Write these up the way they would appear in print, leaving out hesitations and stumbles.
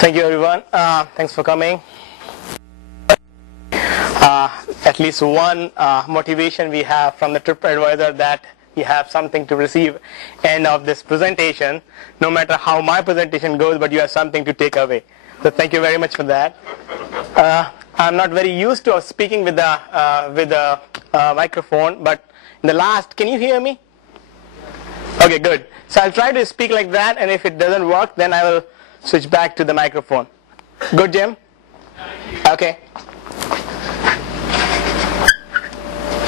Thank you, everyone. Thanks for coming. At least one motivation we have from the TripAdvisor that we have something to receive end of this presentation. No matter how my presentation goes, but you have something to take away. So thank you very much for that. I'm not very used to speaking with the microphone, but in the last, can you hear me? Okay, good. So I'll try to speak like that, and if it doesn't work, then I will switch back to the microphone. Good, Jim? Okay.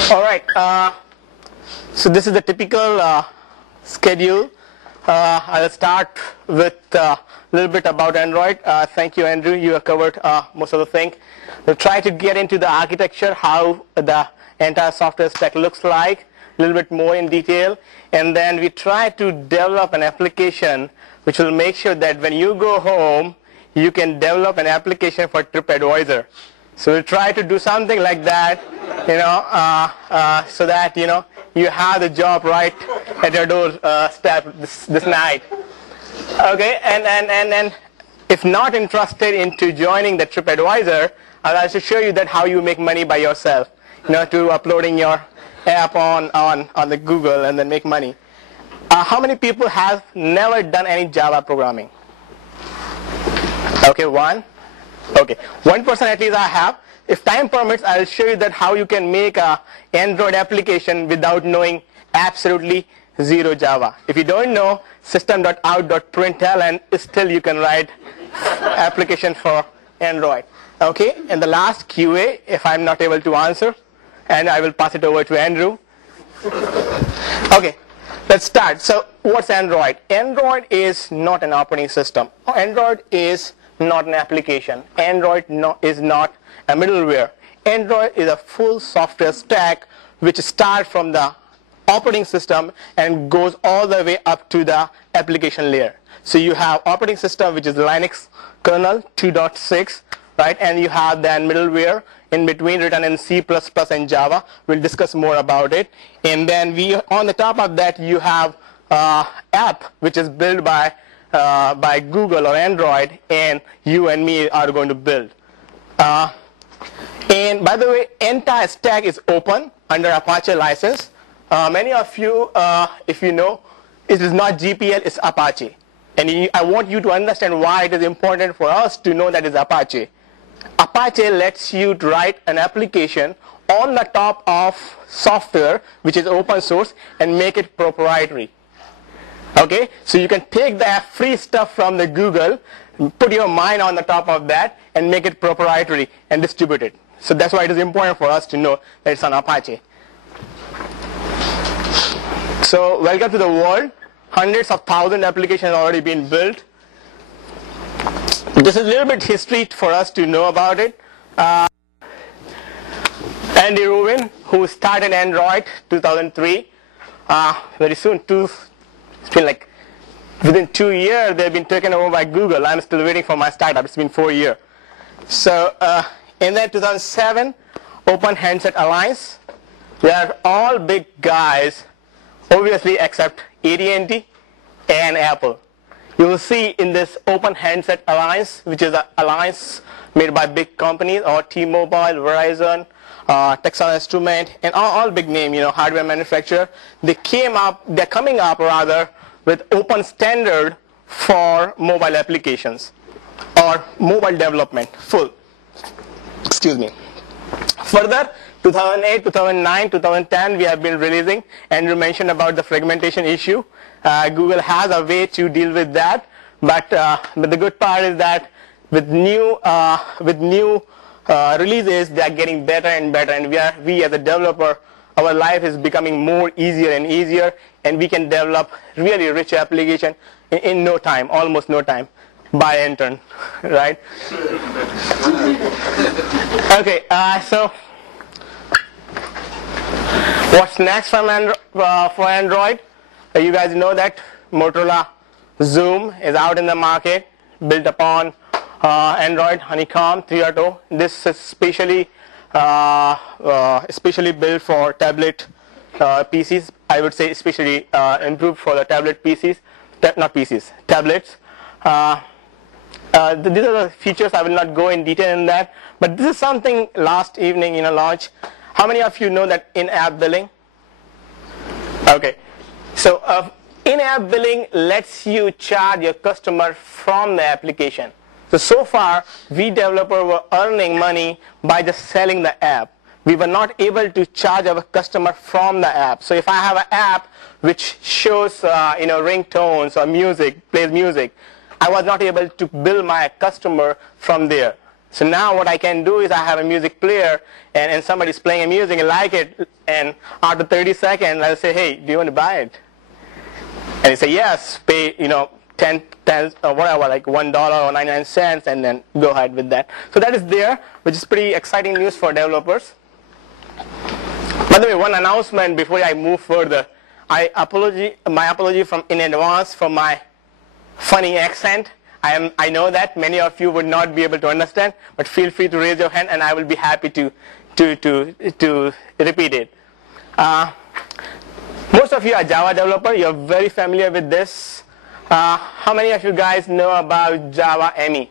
All right. So this is the typical schedule. I'll start with a little bit about Android. Thank you, Andrew. You have covered most of the thing. We'll try to get into the architecture, how the entire software stack looks like, a little bit more in detail. And then we try to develop an application which will make sure that when you go home, you can develop an application for TripAdvisor. So we'll try to do something like that, so that you have the job right at your doorstep this night. Okay, and if not interested into joining the TripAdvisor, I'll also show you that how you make money by yourself, to uploading your app on the Google and then make money. How many people have never done any Java programming? Okay, one. Okay, 1% at least I have. If time permits, I'll show you that how you can make an Android application without knowing absolutely zero Java. If you don't know system.out.println, still you can write application for Android. Okay, and the last QA, if I'm not able to answer, and I will pass it over to Andrew. Okay, let's start. So what's Android? Android is not an operating system. Android is not an application. Android is not a middleware. Android is a full software stack which starts from the operating system and goes all the way up to the application layer. So you have operating system, which is Linux kernel 2.6, right? And you have then middleware in between written in C++ and Java. We'll discuss more about it. And then on the top of that, you have app, which is built by Google or Android, and you and me are going to build. And by the way, entire stack is open under Apache license. Many of you, if you know, it is not GPL, it's Apache. And I want you to understand why it is important for us to know that it's Apache. Apache lets you write an application on the top of software, which is open source, and make it proprietary. Okay, so you can take the free stuff from the Google, put your mind on the top of that, and make it proprietary and distribute it. So that's why it is important for us to know that it's on Apache. So welcome to the world. Hundreds of thousands of applications have already been built. This is a little bit history for us to know about it. Andy Rubin, who started Android 2003, very soon, it's been like within 2 years, they've been taken over by Google. I'm still waiting for my startup. It's been 4 years. So in that 2007, Open Handset Alliance, they are all big guys, obviously except AT&T and Apple. You will see in this Open Handset Alliance, which is an alliance made by big companies, or T-Mobile, Verizon, Texas Instruments, and all big name, hardware manufacturer. They're coming up with open standard for mobile applications or mobile development, excuse me. Further, 2008, 2009, 2010, we have been releasing. Andrew mentioned about the fragmentation issue. Google has a way to deal with that, but the good part is that with new releases, they are getting better and better, and we as a developer, our life is becoming more easier and easier, and we can develop really rich application in no time, almost no time, by intern, right? Okay, so what's next for Android? You guys know that Motorola Zoom is out in the market, built upon Android Honeycomb 3.0. This is especially built for tablet PCs. I would say especially improved for the tablet PCs, not PCs, tablets. These are the features. I will not go in detail in that, but this is something last evening in a launch. How many of you know that in-app billing? Okay, so in-app billing lets you charge your customer from the application. So far, we developers were earning money by just selling the app. We were not able to charge our customer from the app. So if I have an app which shows ringtones or music, plays music, I was not able to bill my customer from there. So now what I can do is I have a music player and somebody's playing a music and like it, and after 30 seconds I'll say, hey, do you want to buy it? And they say yes, pay 10 or whatever, like $1 or 99 cents, and then go ahead with that. So that is there, which is pretty exciting news for developers. By the way, one announcement before I move further. My apology in advance for my funny accent. I know that many of you would not be able to understand, but feel free to raise your hand and I will be happy to repeat it. Most of you are Java developer. You're very familiar with this. How many of you guys know about Java ME?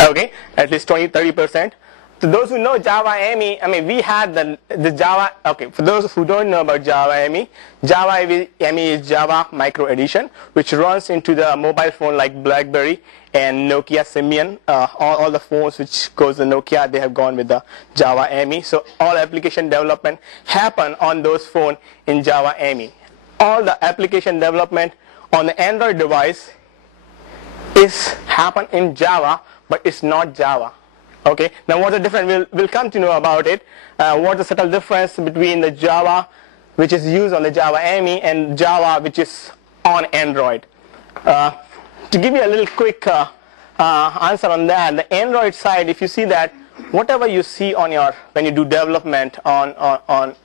Okay, at least 20-30%. So those who know Java ME, we had the Java. Okay, for those who don't know about Java ME is Java Micro Edition, which runs into the mobile phone like BlackBerry and Nokia Symbian. All the phones which goes to Nokia, they have gone with the Java ME. So all application development happen on those phones in Java ME. All the application development on the Android device is happen in Java, but it's not Java. Okay, now what's the difference? We'll come to know about it. What's the subtle difference between the Java which is used on the Java ME and Java which is on Android? To give you a little quick answer on that, the Android side, if you see that whatever you see on when you do development on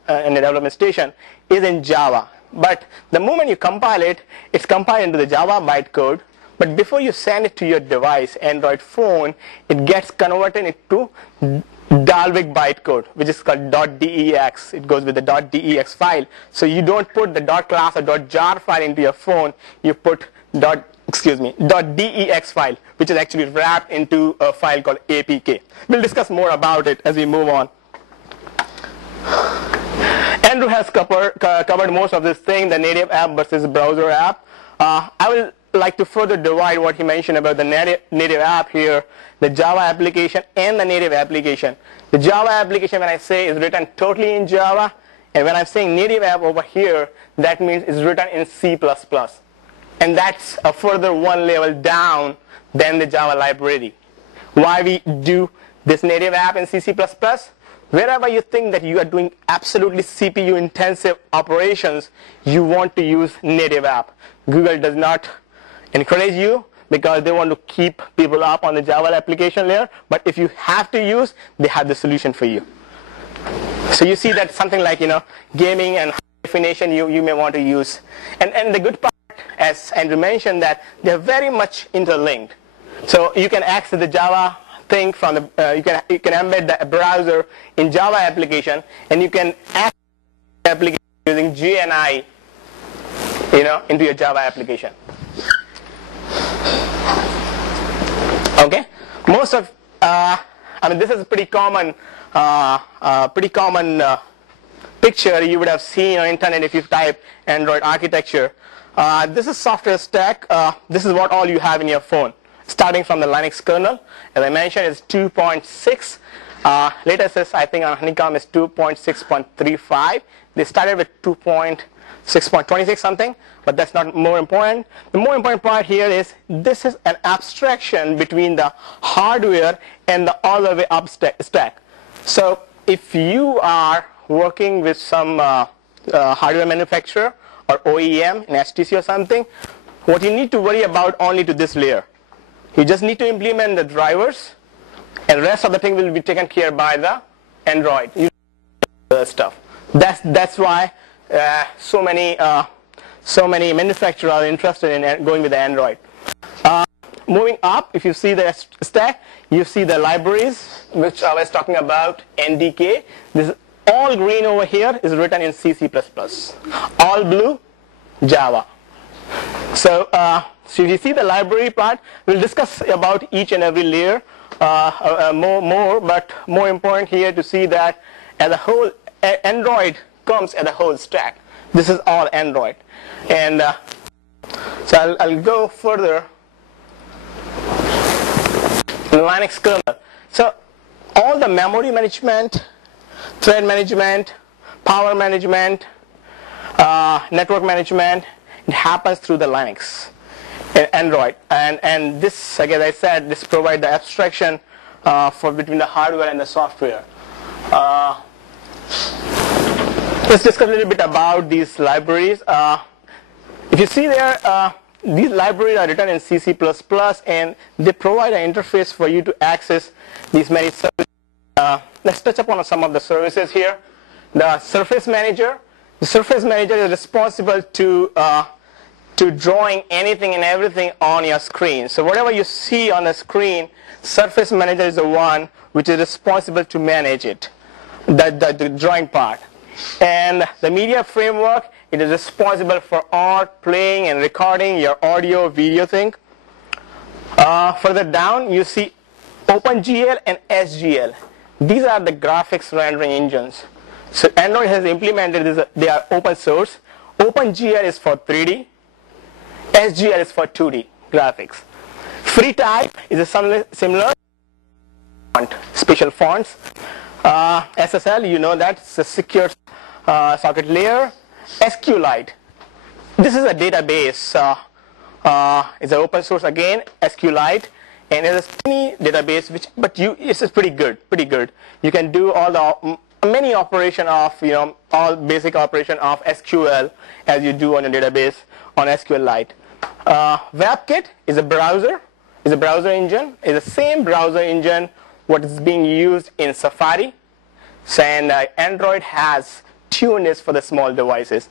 in the development station is in Java. But the moment you compile it, it's compiled into the Java bytecode. But before you send it to your device, Android phone, it gets converted into Dalvik bytecode, which is called .dex. It goes with the .dex file. So you don't put the .class or .jar file into your phone. You put .dex file, which is actually wrapped into a file called APK. We'll discuss more about it as we move on. Andrew has covered most of this thing, the native app versus browser app. I will like to further divide what he mentioned about the native app here, the Java application and the native application. The Java application, when I say, is written totally in Java, and when I'm saying native app over here, that means it's written in C++. And that's a further one level down than the Java library. Why we do this native app in C++? Wherever you think that you are doing absolutely CPU intensive operations, you want to use native app. Google does not encourage you because they want to keep people up on the Java application layer, but if you have to use, they have the solution for you. So you see that something like gaming and high definition you may want to use. And the good part, as Andrew mentioned, that they're very much interlinked. So you can access the Java thing from the you can embed the browser in Java application, and you can access the application using GNI into your Java application. Okay, most of this is a pretty common picture you would have seen on internet if you type Android architecture. This is software stack. This is what all you have in your phone, starting from the Linux kernel. As I mentioned, it's 2.6. Latest, I think, on Honeycomb is 2.6.35. They started with 2.6.26 something, but that's not more important. The more important part here is this is an abstraction between the hardware and the all the way up stack. So if you are working with some hardware manufacturer or OEM, an HTC or something, what you need to worry about only to this layer. You just need to implement the drivers, and the rest of the thing will be taken care by the Android stuff. That's why so many manufacturers are interested in going with the Android. Moving up, if you see the stack, you see the libraries, which I was talking about, NDK. This all green over here is written in C++. All blue, Java. So you see the library part. We'll discuss about each and every layer more, but more important here to see that as a whole, Android comes as a whole stack. This is all Android, and so I'll go further. Linux kernel. So all the memory management, thread management, power management, network management, it happens through the Linux, Android, and this, like as I said, this provides the abstraction for between the hardware and the software. Let's discuss a little bit about these libraries. If you see there, these libraries are written in C++, and they provide an interface for you to access these many services. Let's touch upon some of the services here. The Surface Manager. The Surface Manager is responsible to drawing anything and everything on your screen. So whatever you see on the screen, Surface Manager is the one which is responsible to manage it, the drawing part. And the Media Framework, it is responsible for art, playing and recording your audio, video thing. Further down, you see OpenGL and SGL. These are the graphics rendering engines. So Android has implemented this, they are open source. OpenGL is for 3D. SGL is for 2D graphics. FreeType is a similar font, special fonts. SSL, you know that, it's a secure socket layer. SQLite, this is a database. It's an open source again, SQLite, and it's a tiny database, it's pretty good. You can do all the many operation of all basic operation of SQL as you do on a database on SQLite. WebKit is a browser engine. It's the same browser engine what is being used in Safari. So, and Android has tuned this for the small devices.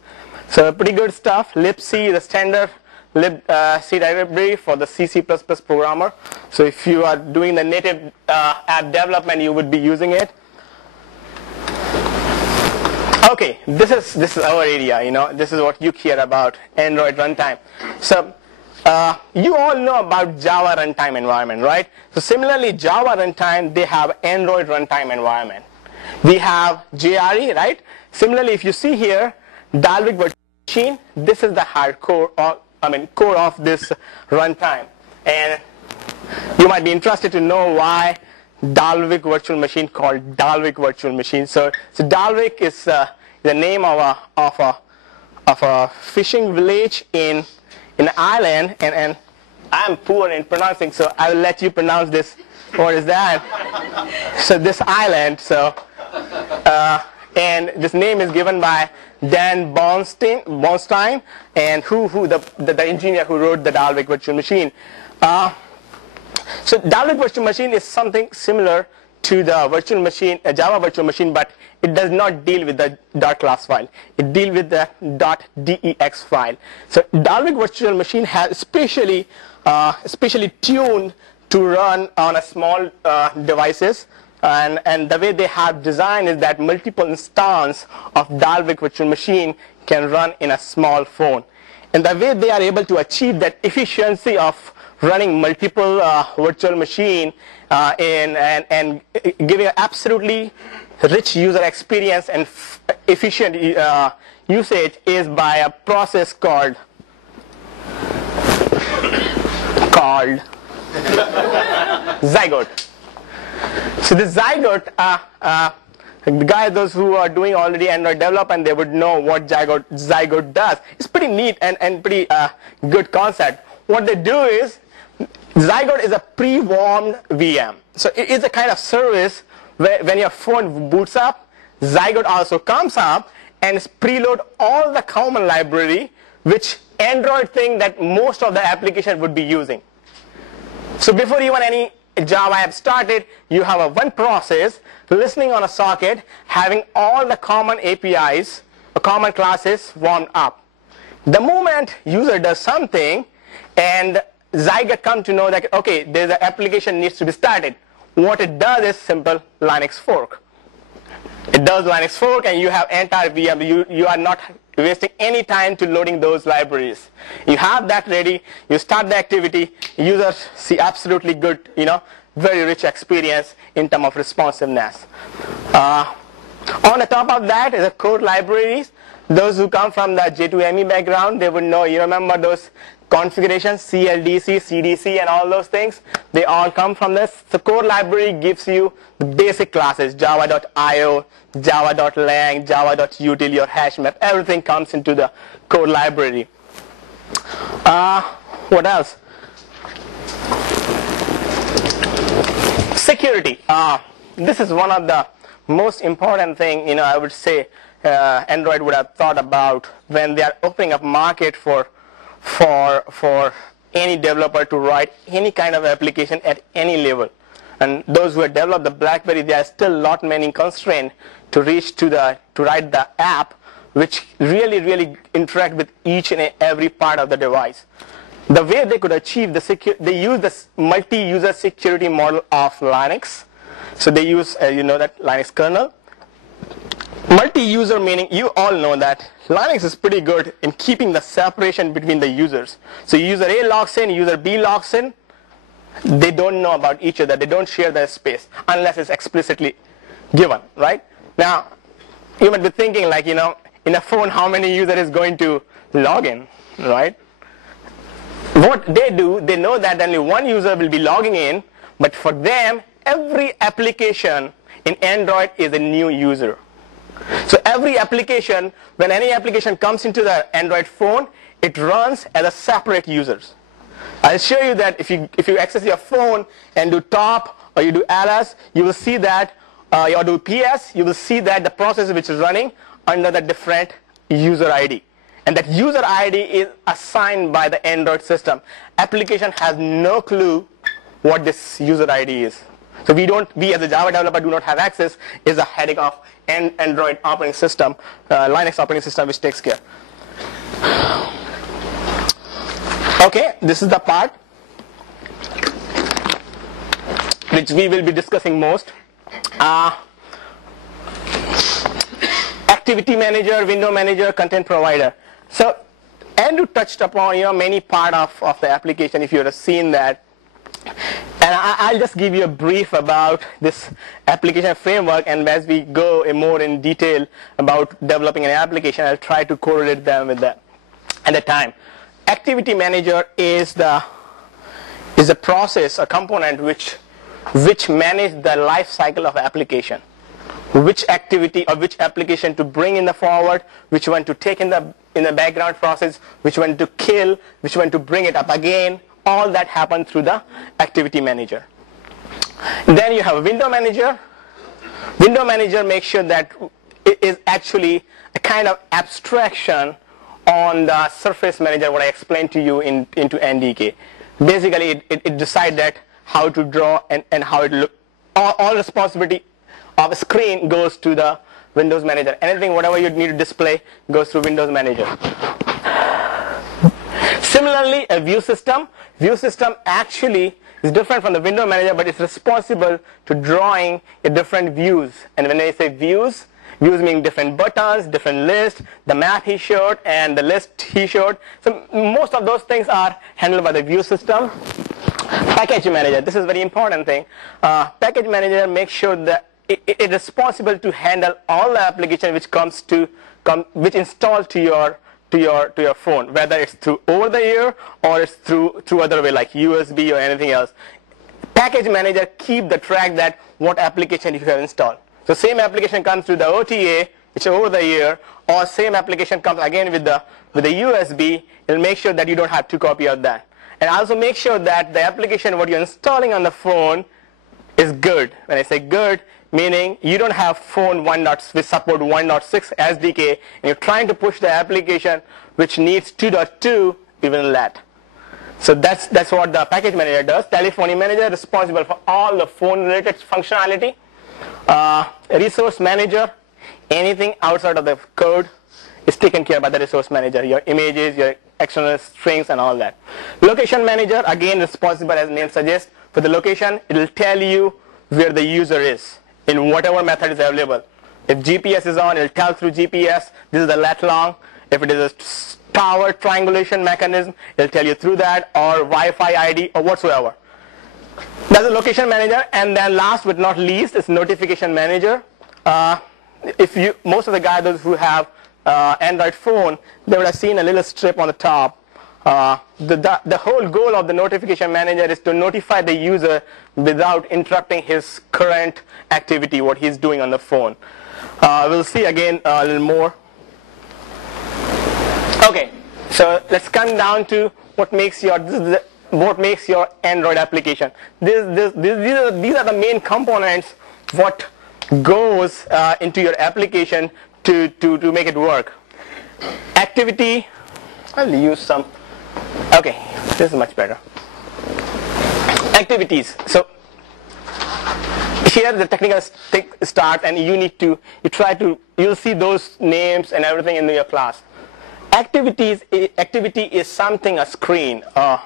So pretty good stuff. libc is a standard libc library for the C++ programmer. So if you are doing the native app development, you would be using it. Okay, this is our area. This is what you care about, Android runtime. So you all know about Java runtime environment, right? So similarly, Java runtime, they have Android runtime environment. We have JRE, right? Similarly, if you see here, Dalvik virtual machine, this is the hardcore, core of this runtime. And you might be interested to know why Dalvik virtual machine called Dalvik virtual machine. So Dalvik is the name of a fishing village in Ireland, and I'm poor in pronouncing, so I will let you pronounce this. What is that? So this island, and this name is given by Dan Bornstein, and the engineer who wrote the Dalvik virtual machine. So Dalvik virtual machine is something similar to the virtual machine, a Java virtual machine, but it does not deal with the .class file. It deals with the .dex file. So Dalvik virtual machine has specially tuned to run on a small devices, and the way they have designed is that multiple instances of Dalvik virtual machine can run in a small phone. And the way they are able to achieve that efficiency of running multiple virtual machine and giving an absolutely rich user experience and efficient usage is by a process called Zygote. So this Zygote, those who are doing already Android development, they would know what Zygote does. It's pretty neat and pretty good concept. What they do is, Zygote is a pre-warmed VM. So it is a kind of service where when your phone boots up, Zygote also comes up and preload all the common library which Android think that most of the application would be using. So before even any Java app started, you have one process listening on a socket having all the common APIs or common classes warmed up. The moment user does something and Zygote come to know that, okay, there's an application needs to be started. What it does is simple Linux fork. It does Linux fork and you have entire VM. You are not wasting any time to loading those libraries. You have that ready, you start the activity, users see absolutely good, very rich experience in terms of responsiveness. On the top of that is the core libraries. Those who come from the J2ME background, they would know, you remember those configurations, CLDC, CDC, and all those things. They all come from this. The core library gives you the basic classes, java.io, java.lang, java.util, your hash map. Everything comes into the core library. What else? Security. This is one of the most important thing, I would say Android would have thought about when they are opening up market for any developer to write any kind of application at any level. And those who have developed the BlackBerry, there are still lot many constraints to reach to write the app, which really interact with each and every part of the device. The way they could achieve they use the multi-user security model of Linux. So they use, that Linux kernel. Multi-user meaning, you all know that Linux is pretty good in keeping the separation between the users. So user A logs in, user B logs in. They don't know about each other. They don't share their space unless it's explicitly given, right? Now, you might be thinking like, in a phone, how many user is going to log in, right? What they do, they know that only one user will be logging in, but for them, every application in Android is a new user. So every application, when any application comes into the Android phone, it runs as a separate user. I'll show you that if you access your phone and do top or you do ls, you will see that, or do ps, you will see that the process which is running under the different user ID. And that user ID is assigned by the Android system. Application has no clue what this user ID is. So we as a Java developer do not have access. Is a headache of Android operating system, Linux operating system, which takes care. Okay, this is the part which we will be discussing most. Activity manager, window manager, content provider. So Andrew touched upon many part of the application if you have seen that. And I'll just give you a brief about this application framework, and as we go more in detail about developing an application, I'll try to correlate them with that at the time. Activity manager is a process, a component which manage the life cycle of the application. Which activity or which application to bring in the forward, which one to take in the background process, which one to kill, which one to bring it up again. All that happens through the activity manager. Then you have a window manager. Window manager makes sure that it is actually a kind of abstraction on the surface manager, what I explained to you into NDK. Basically, it decides that how to draw and how it look. All responsibility of a screen goes to the Windows manager. Anything, whatever you need to display, goes through Windows manager. Similarly, a view system. View system actually is different from the window manager, but it's responsible to drawing different views. And when I say views mean different buttons, different lists, the map he showed, and the list he showed. So most of those things are handled by the view system. Package manager. This is a very important thing. Package manager makes sure that it is responsible to handle all the application which install to your phone, whether it's through over the air or it's through other way like USB or anything else. Package manager keep the track that what application you have installed. So same application comes through the OTA, which is over the air, or same application comes again with the USB. It'll make sure that you don't have two copies of that, and also make sure that the application what you're installing on the phone is good. When I say good, meaning you don't have phone which support 1.6 SDK, and you're trying to push the application which needs 2.2, even let. So that's what the package manager does. Telephony manager is responsible for all the phone related functionality. Resource manager, anything outside of the code is taken care of by the resource manager. Your images, your external strings, and all that. Location manager, again responsible as the name suggests. For the location, it will tell you where the user is in whatever method is available. If GPS is on, it will tell through GPS, this is the lat long. If it is a tower triangulation mechanism, it'll tell you through that, or Wi-Fi ID, or whatsoever. That's a location manager. And then last but not least is notification manager. Most of the guys, those who have Android phone, they would have seen a little strip on the top. The whole goal of the notification manager is to notify the user without interrupting his current activity, what he's doing on the phone. We'll see again a little more. Okay, so let's come down to what makes your Android application. These are the main components what goes into your application to make it work. Activity, I'll use some. Okay, this is much better. Activities. So here the technical start, and you'll see those names and everything in your class. Activity is something, a screen, a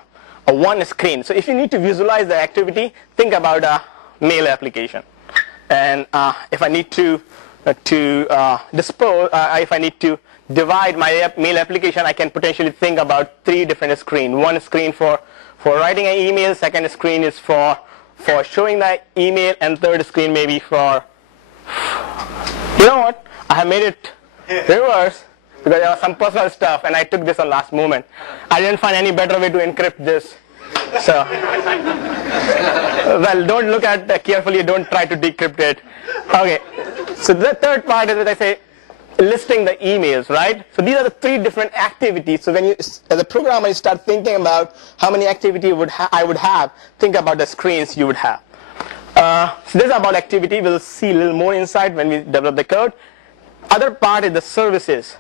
one screen. So if you need to visualize the activity, think about a mail application. And if I need to divide my mail application, I can potentially think about 3 different screens. One screen for writing an email, second screen is for showing the email, and third screen maybe for, you know what, I have made it reverse because there was some personal stuff and I took this on last moment. I didn't find any better way to encrypt this. So, well, don't look at that carefully, don't try to decrypt it. Okay, so the third part is what I say, listing the emails, right? So these are the 3 different activities. So when you, as a programmer, you start thinking about how many activity I would have, think about the screens you would have. So this is about activity. We'll see a little more insight when we develop the code. Other part is the services.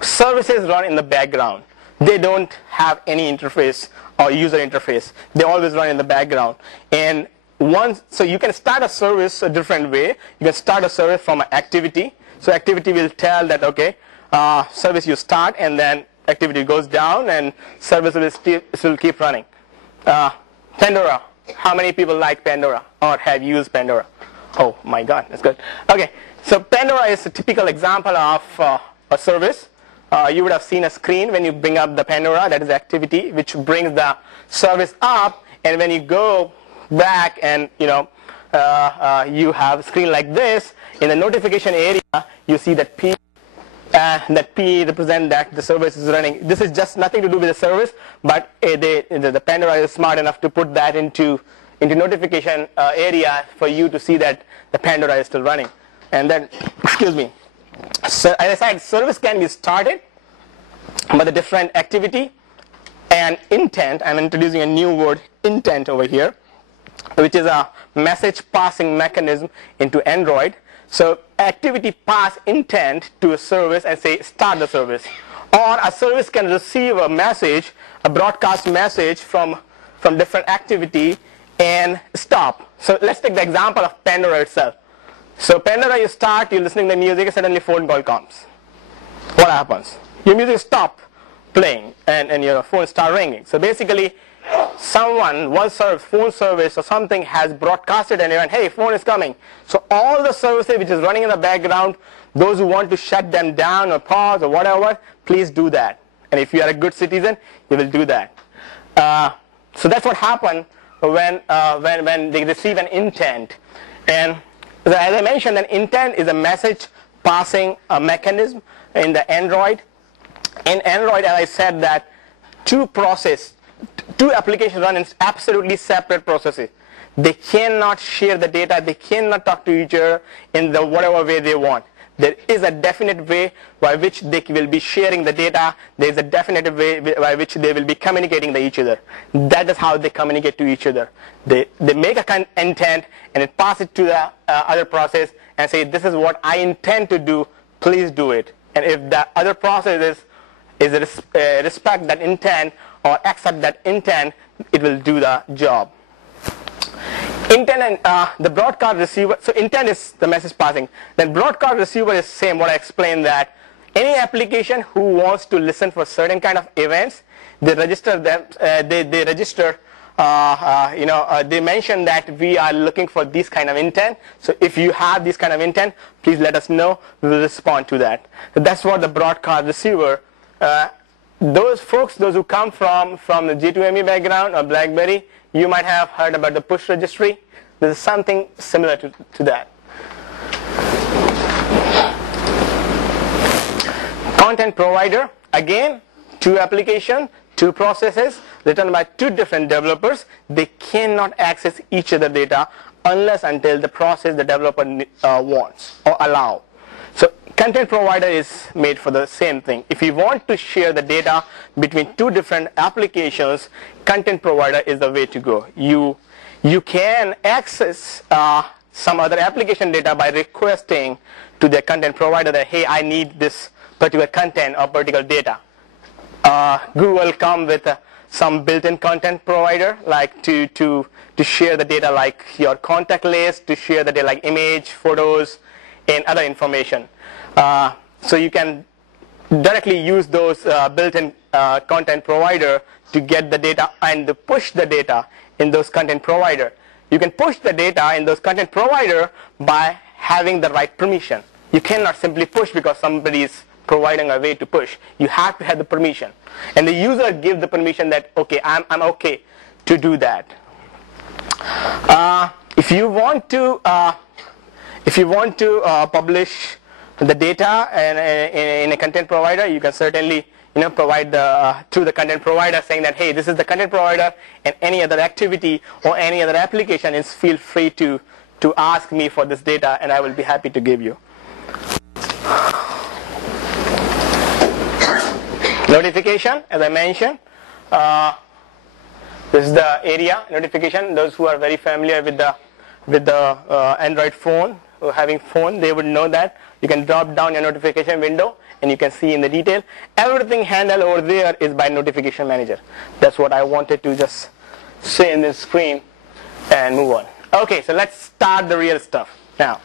Services run in the background. They don't have any interface or user interface. They always run in the background. And so you can start a service a different way. You can start a service from an activity. So activity will tell that, okay, service you start, and then activity goes down, and service will keep running. Pandora. How many people like Pandora or have used Pandora? Oh my God, that's good. Okay, so Pandora is a typical example of a service. You would have seen a screen when you bring up the Pandora, that is activity, which brings the service up, and when you go back and you have a screen like this, in the notification area you see that P represent that the service is running. This is just nothing to do with the service, but the Pandora is smart enough to put that into notification area for you to see that the Pandora is still running. And then, excuse me, so as I said, service can be started by the different activity and intent. I'm introducing a new word, intent, over here, which is a message passing mechanism into Android. So activity pass intent to a service and say start the service, or a service can receive a message, a broadcast message from different activity and stop. So let's take the example of Pandora itself. So Pandora, you start, you're listening to music, and suddenly phone call comes. What happens? Your music stops playing and your phone start ringing. So basically phone service or something has broadcasted an event, hey, phone is coming. So all the services which is running in the background, those who want to shut them down or pause or whatever, please do that. And if you are a good citizen, you will do that. So that's what happened when they receive an intent. And as I mentioned, an intent is a message passing mechanism in the Android. In Android, as I said, that two applications run in absolutely separate processes. They cannot share the data. They cannot talk to each other in the whatever way they want. There is a definite way by which they will be sharing the data. There is a definite way by which they will be communicating to each other. That is how they communicate to each other. They make a intent and it passes it to the other process and say, this is what I intend to do. Please do it. And if the other process respect that intent or accept that intent, it will do the job. Intent and the broadcast receiver. So intent is the message passing. Then broadcast receiver is same. What I explained, that any application who wants to listen for certain kind of events, they register them. They register. They mention that we are looking for this kind of intent. So if you have this kind of intent, please let us know. We will respond to that. So that's what the broadcast receiver those folks, those who come from the J2ME background or BlackBerry, you might have heard about the push registry. This is something similar to that. Content provider, again, two applications, two processes written by two different developers. They cannot access each other data unless until the process the developer wants or allow. So content provider is made for the same thing. If you want to share the data between two different applications, content provider is the way to go. You can access some other application data by requesting to the content provider that, hey, I need this particular content or particular data. Google come with some built-in content provider, like to share the data like your contact list, to share the data like image, photos, and other information. So you can directly use those built-in content provider to get the data and to push the data in those content provider. You can push the data in those content provider by having the right permission. You cannot simply push because somebody is providing a way to push. You have to have the permission, and the user give the permission that, okay, I'm okay to do that. If you want to publish the data in a content provider, you can certainly provide through the content provider, saying that, hey, this is the content provider, and any other activity or any other application is feel free to ask me for this data, and I will be happy to give you. Notification, as I mentioned, this is the area notification. Those who are very familiar with the Android phone, who are having phone, they would know that you can drop down your notification window and you can see in the detail. Everything handled over there is by notification manager. That's what I wanted to just say in this screen and move on. Okay, so let's start the real stuff now.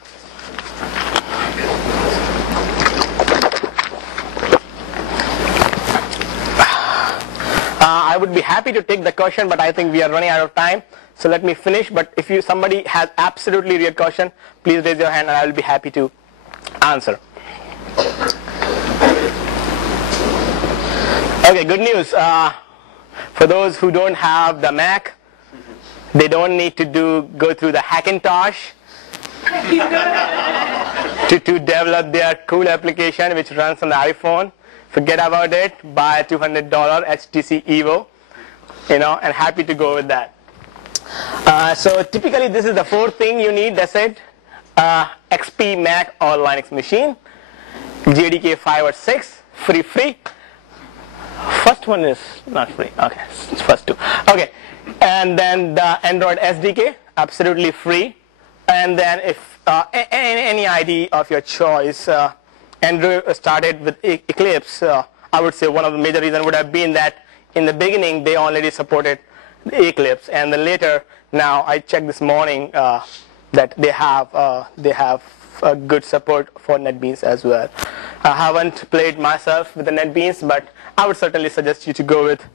I would be happy to take the question, but I think we are running out of time. So let me finish. But if somebody has absolutely real question, please raise your hand and I will be happy to answer. Okay, good news. For those who don't have the Mac, they don't need to go through the Hackintosh to develop their cool application which runs on the iPhone. Forget about it. Buy a $200 HTC Evo, and happy to go with that. So typically, this is the fourth thing you need. That's it. XP, Mac, or Linux machine. JDK 5 or 6, free. First one is not free. Okay, it's first two. Okay, and then the Android SDK, absolutely free. And then if any IDE of your choice. Android started with Eclipse. I would say one of the major reasons would have been that in the beginning they already supported the Eclipse, and then later, now I checked this morning that they have a good support for NetBeans as well. I haven't played myself with the NetBeans, but I would certainly suggest you to go with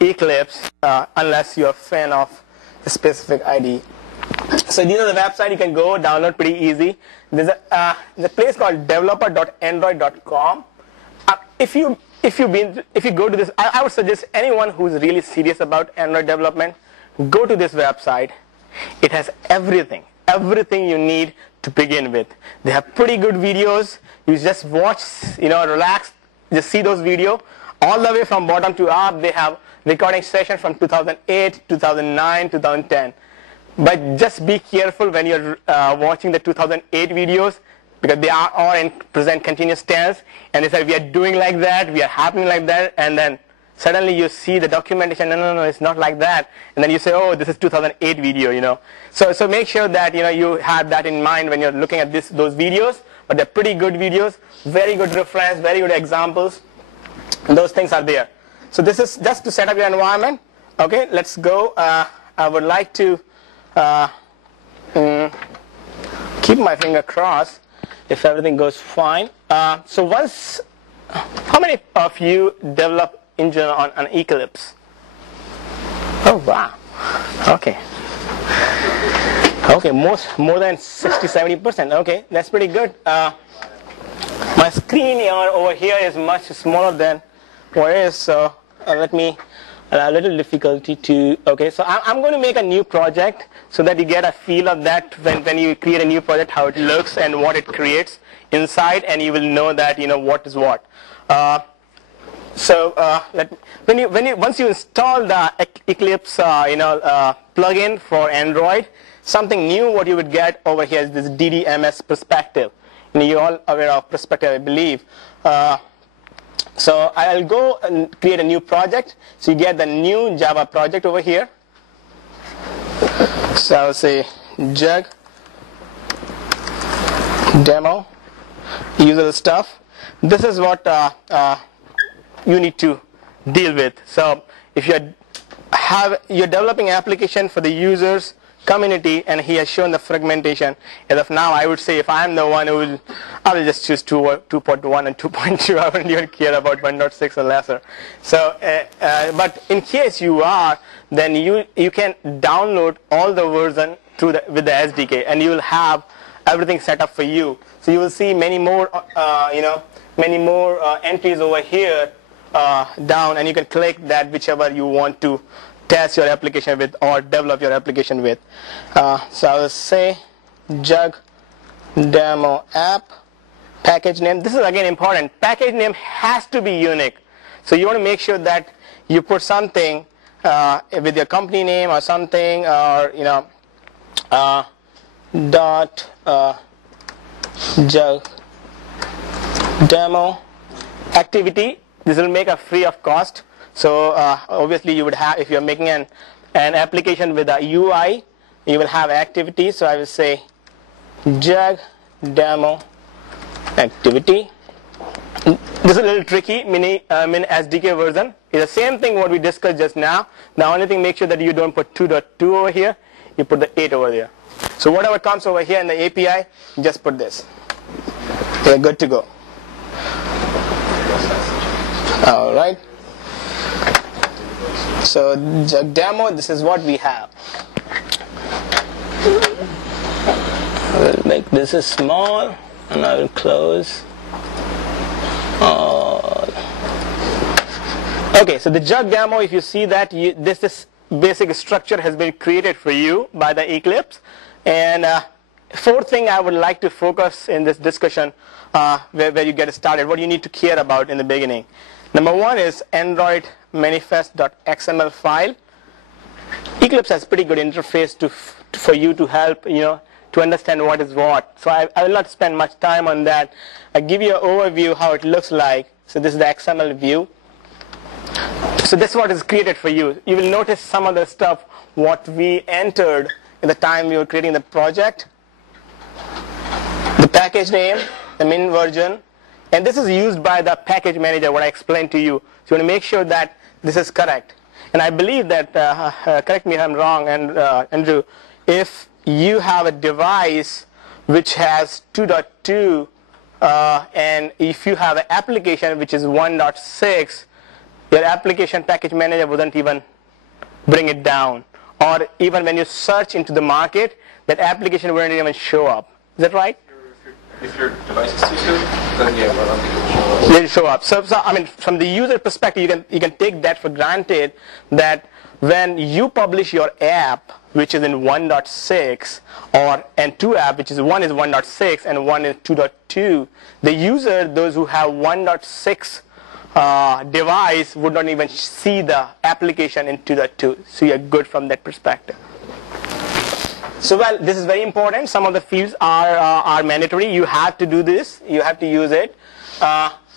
Eclipse unless you're a fan of a specific IDE. So these are the website you can go download pretty easy. There's a place called developer.android.com. If you go to this, I would suggest anyone who's really serious about Android development, go to this website. It has everything you need to begin with. They have pretty good videos. You just watch, relax, just see those videos all the way from bottom to up. They have recording sessions from 2008, 2009, 2010. But just be careful when you're watching the 2008 videos, because they are all in present continuous tense, and they say we are doing like that, we are happening like that, and then suddenly you see the documentation, no, it's not like that, and then you say, oh, this is 2008 video, So make sure that you have that in mind when you're looking at those videos. But they're pretty good videos, very good reference, very good examples. And those things are there. So this is just to set up your environment. Okay, let's go. I would like to keep my finger crossed if everything goes fine. So once, how many of you develop engine on an Eclipse? Oh wow, okay, more than 60-70%. Okay, that's pretty good. My screen over here is much smaller than what it is. So let me allow a little difficulty to, okay, so I'm going to make a new project so that you get a feel of that when you create a new project, how it looks and what it creates inside, and you will know that, you know, what is what. Once you install the Eclipse plugin for Android, something new what you would get over here is this DDMS perspective. And you're all aware of perspective, I believe. So I'll go and create a new project. So you get the new Java project over here. So I'll say jug demo usual stuff. This is what you need to deal with. So if you're developing an application for the users community, and he has shown the fragmentation. As of now, I would say if I'm the one who I will just choose 2.1 and 2.2. I wouldn't even care about 1.6 or lesser. So, but in case you are, then you can download all the version with the SDK, and you will have everything set up for you. So you will see many more, entries over here down, and you can click that whichever you want to test your application with or develop your application with. So I will say jug demo app package name. This is again important. Package name has to be unique. So you want to make sure that you put something with your company name or something, or dot jug demo activity. This will make a free of cost. So obviously you would have, if you're making an application with a UI, you will have activities. So I will say jug demo activity. This is a little tricky, mini SDK version. It's the same thing what we discussed just now. The only thing, make sure that you don't put 2.2 over here, you put the 8 over there. So whatever comes over here in the API, just put this. You're good to go. All right. So jug demo, this is what we have. I will make this is small, and I will close all. Okay, so the jug demo, if you see that, this basic structure has been created for you by the Eclipse. And fourth thing I would like to focus in this discussion, where you get started, what you need to care about in the beginning. Number one is Android manifest.xml file. Eclipse has pretty good interface for you to help, to understand what is what. So I will not spend much time on that. I'll give you an overview how it looks like. So this is the XML view. So this is what is created for you. You will notice some of the stuff what we entered in the time we were creating the project. The package name, the min version, and this is used by the package manager, what I explained to you. So you want to make sure that this is correct. And I believe that, correct me if I'm wrong, and Andrew, if you have a device which has 2.2, and if you have an application which is 1.6, your application package manager wouldn't even bring it down. Or even when you search into the market, that application wouldn't even show up. Is that right? If your device is too soon, then yeah, well, I think it will show up. So I mean, from the user perspective, you can take that for granted that when you publish your app, which is in 1.6, and two app, which is one is 1.6 and one is 2.2, the user, those who have 1.6 device, would not even see the application in 2.2. So you're good from that perspective. So well, this is very important. Some of the fields are mandatory. You have to do this. You have to use it.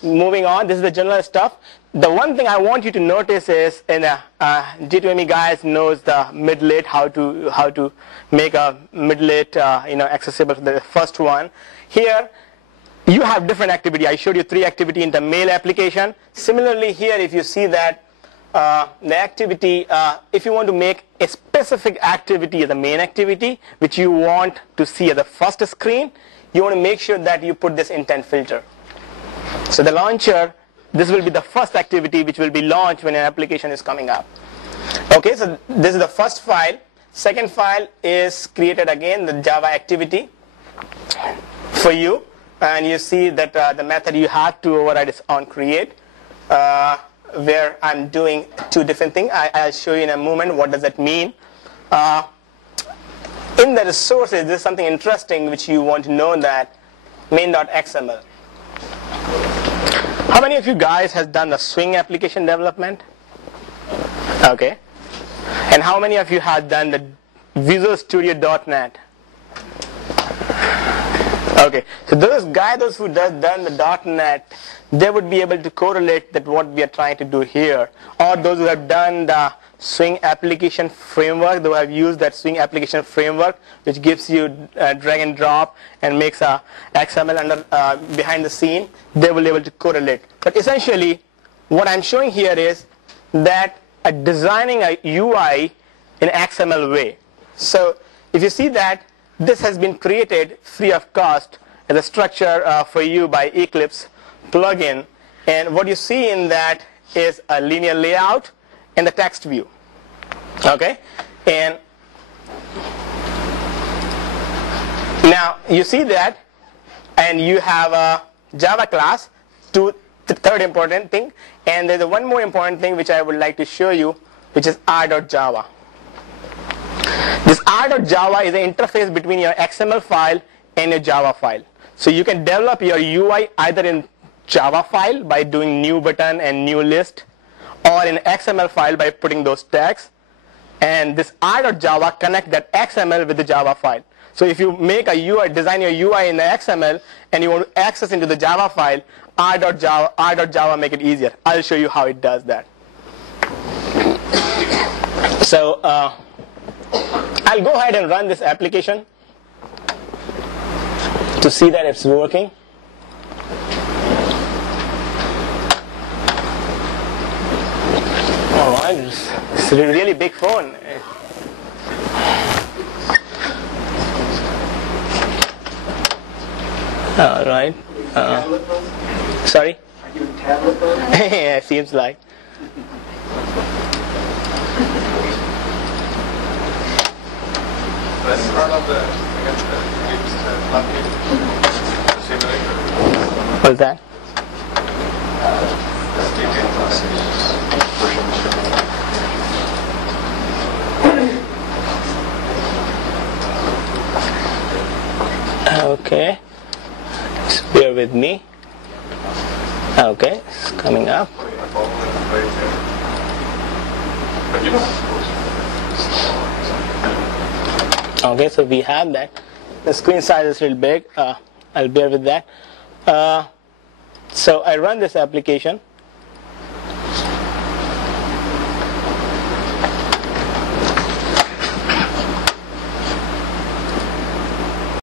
Moving on, this is the general stuff. The one thing I want you to notice is, and G2ME guys knows the midlet, how to make a midlet accessible for the first one. Here, you have different activity. I showed you 3 activity in the mail application. Similarly here, if you see that the activity, if you want to make a specific activity as the main activity, which you want to see at the first screen, you want to make sure that you put this intent filter. So the launcher, this will be the first activity which will be launched when an application is coming up. Okay, so this is the first file. Second file is created again, the Java activity for you. And you see that the method you have to override is on create. where I'm doing two different things. I'll show you in a moment what does that mean. In the resources, there's something interesting which you want to know, that main.xml. How many of you guys has done the Swing application development? Okay. And how many of you have done the Visual Studio.NET? Okay. So those who done the .NET, they would be able to correlate that what we are trying to do here. Or those who have done the Swing application framework, they have used that Swing application framework, which gives you drag and drop and makes a XML behind the scene. They will be able to correlate. But essentially, what I'm showing here is that designing a UI in XML way. So if you see that this has been created free of cost as a structure for you by Eclipse plugin, and what you see in that is a linear layout and the text view. Okay, and now you see that, and you have a Java class. Third important thing, and there's one more important thing which I would like to show you, which is r.java. This r.java is an interface between your XML file and your Java file. So you can develop your UI either in Java file by doing new button and new list, or in XML file by putting those tags. And this r.java connect that XML with the Java file. So if you make a UI, design your UI in the XML, and you want to access into the Java file, r.java make it easier. I'll show you how it does that. So I'll go ahead and run this application to see that it's working. Oh, it's a really big phone. All right. Sorry? Are you in tablet mode? Yeah, it seems like. That's part of the simulator. What's that? Okay. Just bear with me. Okay, it's coming up. Okay, so we have that. The screen size is real big. I'll bear with that. So I run this application.